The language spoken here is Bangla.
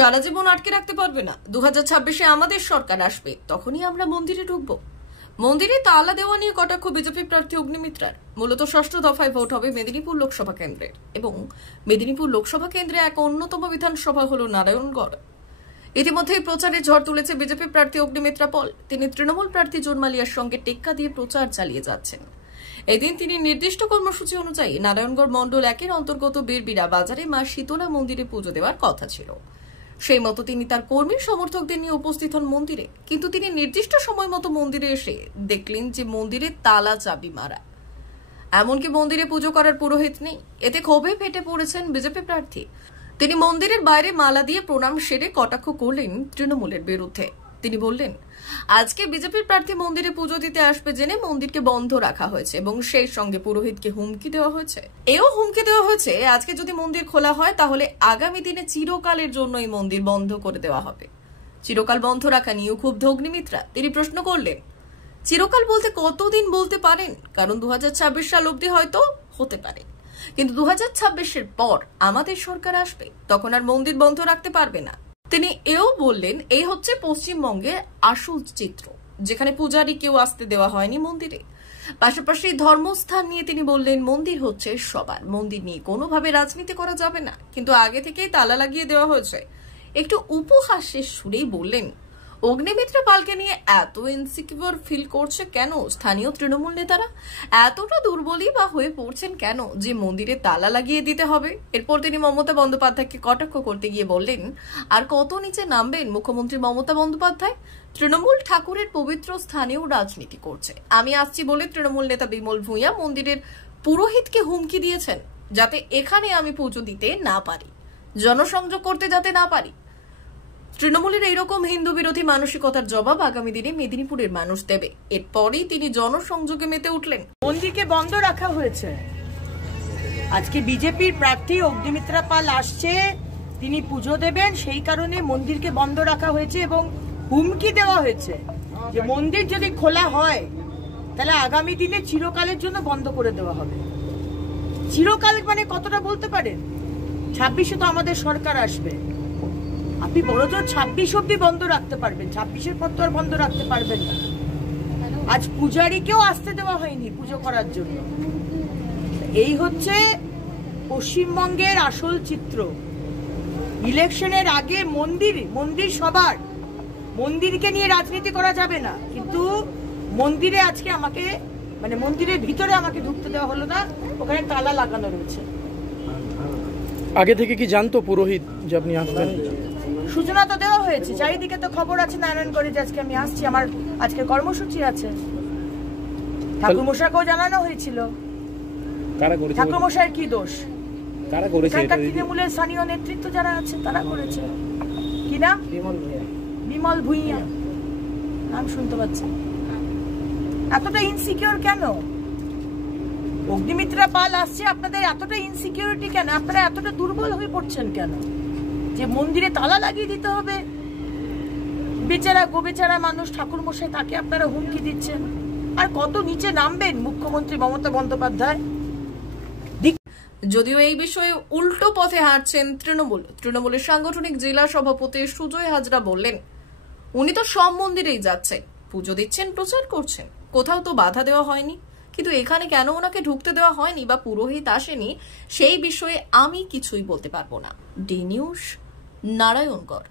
সারা জীবন আটকে রাখতে পারবে না। 2026-এ আমাদের সরকার আসবে, তখনই আমরা মন্দিরে ঢুকবো। মন্দিরে তালা দেওয়া নিয়ে কটাক্ষ বিজেপি প্রার্থী অগ্নিমিত্রার। মূলত ষষ্ঠ দফায় ভোট হবে মেদিনীপুর লোকসভা কেন্দ্রের, এবং মেদিনীপুর লোকসভা কেন্দ্রে এক অন্যতম বিধানসভা হল নারায়ণগড়। ইতিমধ্যেই প্রচারের ঝড় তুলেছে বিজেপি প্রার্থী অগ্নিমিত্রা পল। তিনি তৃণমূল প্রার্থী জোন মালিয়ার সঙ্গে টেক্কা দিয়ে প্রচার চালিয়ে যাচ্ছেন। এদিন তিনি নির্দিষ্ট কর্মসূচি অনুযায়ী নারায়ণগড় মণ্ডল 1-এর অন্তর্গত বীরবিরা বাজারে মা শীতলা মন্দিরে পুজো দেওয়ার কথা ছিল। সেই মতো তিনি তার কর্মী সমর্থকদের নিয়ে উপস্থিত হন মন্দিরে, কিন্তু তিনি নির্দিষ্ট সময় মতো মন্দিরে এসে দেখলেন যে মন্দিরে তালা চাবি মারা, এমনকি মন্দিরে পুজো করার পুরোহিত নেই। এতে ক্ষোভে ফেটে পড়েছেন বিজেপি প্রার্থী। তিনি মন্দিরের বাইরে মালা দিয়ে প্রণাম সেরে কটাক্ষ করলেন তৃণমূলের বিরুদ্ধে। তিনি বললেন, আজকে বিজেপির প্রার্থী মন্দিরে পুজো দিতে আসবে জেনে মন্দিরকে বন্ধ রাখা হয়েছে এবং সেই সঙ্গে পুরোহিতকে হুমকি দেওয়া হয়েছে। এও হুমকি দেওয়া হয়েছে, আজকে যদি মন্দির খোলা হয় তাহলে আগামী দিনে চিরকালের জন্য এই মন্দির বন্ধ করে দেওয়া হবে। চিরকাল বন্ধ রাখা নিয়েও ক্ষুব্ধ অগ্নিমিত্রা। তিনি প্রশ্ন করলেন, চিরকাল বলতে কতদিন বলতে পারেন? কারণ 2026 সাল অব্দি হয়তো হতে পারে, কিন্তু 2026-এর পর আমাদের সরকার আসবে, তখন আর মন্দির বন্ধ রাখতে পারবে না। তিনি এও বললেন, এই হচ্ছে পশ্চিমবঙ্গের আসল চিত্র, যেখানে পূজারী কেউ আসতে দেওয়া হয়নি মন্দিরে। পাশাপাশি ধর্মস্থান নিয়ে তিনি বললেন, মন্দির হচ্ছে সবার, মন্দির নিয়ে কোনোভাবে রাজনীতি করা যাবে না, কিন্তু আগে থেকেই তালা লাগিয়ে দেওয়া হয়েছে। একটু উপহাসের সুরেই বললেন, অগ্নিমিত্রা পালকে নিয়ে এত ইনসিকিউর ফিল করছে কেন স্থানীয় তৃণমূল নেতারা? এতটা দুর্বলই বা হয়ে পড়ছেন কেন যে মন্দিরে তালা লাগিয়ে দিতে হবে? এরপর তিনি মমতা বন্দ্যোপাধ্যায়কে কটাক্ষ করতে গিয়ে বললেন, আর কত নিচে নামবেন মুখ্যমন্ত্রী মমতা বন্দ্যোপাধ্যায়? তৃণমূল ঠাকুরের পবিত্র স্থানেও রাজনীতি করছে। আমি আসছি বলে তৃণমূল নেতা বিমল ভূঁইয়া মন্দিরের পুরোহিতকে হুমকি দিয়েছেন, যাতে এখানে আমি পুজো দিতে না পারি, জনসংযোগ করতে যাতে না পারি। তৃণমূলের এইরকম হিন্দু বিরোধী মানসিকতার জবাব আগামী দিনে মেদিনীপুরের মানুষ দেবে। এরপরেই তিনি জনসংযোগে মেতে উঠলেন। মন্দিরকে বন্ধ রাখা হয়েছে। আজকে বিজেপির প্রার্থী অগ্নিমিত্রা পাল আসছে, তিনি পুজো দেবেন, সেই কারণে মন্দিরকে বন্ধ রাখা হয়েছে এবং হুমকি দেওয়া হয়েছে যে মন্দির যদি খোলা হয় তাহলে আগামী দিনে চিরকালের জন্য বন্ধ করে দেওয়া হবে। চিরকাল মানে কতটা বলতে পারেন? 26-এ তো আমাদের সরকার আসবে, আপনি বড়জোর 26 অব্দি বন্ধ রাখতে পারবেন, 26-এর পর তো আর বন্ধ রাখতে পারবেন না। আজ পূজারীকেও আসতে দেওয়া হয়নি পুজো করার জন্য। এই হচ্ছে পশ্চিমবঙ্গের আসল চিত্র। ইলেকশনের আগে মন্দির সবার, মন্দিরকে নিয়ে রাজনীতি করা যাবে না, কিন্তু মন্দিরে আজকে আমাকে মানে মন্দিরের ভিতরে আমাকে ঢুকতে দেওয়া হলো না, ওখানে তালা লাগানো রয়েছে। আগে থেকে কি জানতো পুরোহিত যে আপনি আসবেন? সূচনা তো দেওয়া হয়েছে, চারিদিকে তো খবর আছে নারায়ণগড়ে যে আজকে আমি আসছি, আমার আজকে কর্মসূচি আছে। ঠাকুরমশাইকেও জানানো হয়েছিল। ঠাকুরমশাইয়ের কি দোষ? তৃণমূলের স্থানীয় নেতৃত্ব যারা আছে তারা করেছে। কি নাম? বিমল ভূঁইয়া নাম শুনতে পাচ্ছি। এতটা ইনসিকিউর কেন? অগ্নিমিত্রা পাল আসছে, আপনাদের এতটা ইনসিকিউরিটি কেন? আপনারা এতটা দুর্বল হয়ে পড়ছেন কেন যে মন্দিরে তালা লাগিয়ে দিতে হবে? বেচারা গোবেচারা মানুষ ঠাকুর মশাই, তাকে আপনারা হুমকি দিচ্ছেন। আর কত নিচে নামবেন মুখ্যমন্ত্রী মমতা বন্দ্যোপাধ্যায়? যদিও এই বিষয়ে উল্টো পথে হাঁটছেন তৃণমূলের সাংগঠনিক জেলা সভাপতি সুজয় হাজরা বললেন, উনি তো সব মন্দিরেই যাচ্ছেন, পুজো দিচ্ছেন, প্রচার করছেন, কোথাও তো বাধা দেওয়া হয়নি, কিন্তু এখানে কেন ওনাকে ঢুকতে দেওয়া হয়নি বা পুরোহিত আসেনি সেই বিষয়ে আমি কিছুই বলতে পারবো না। D news, Narayangarh.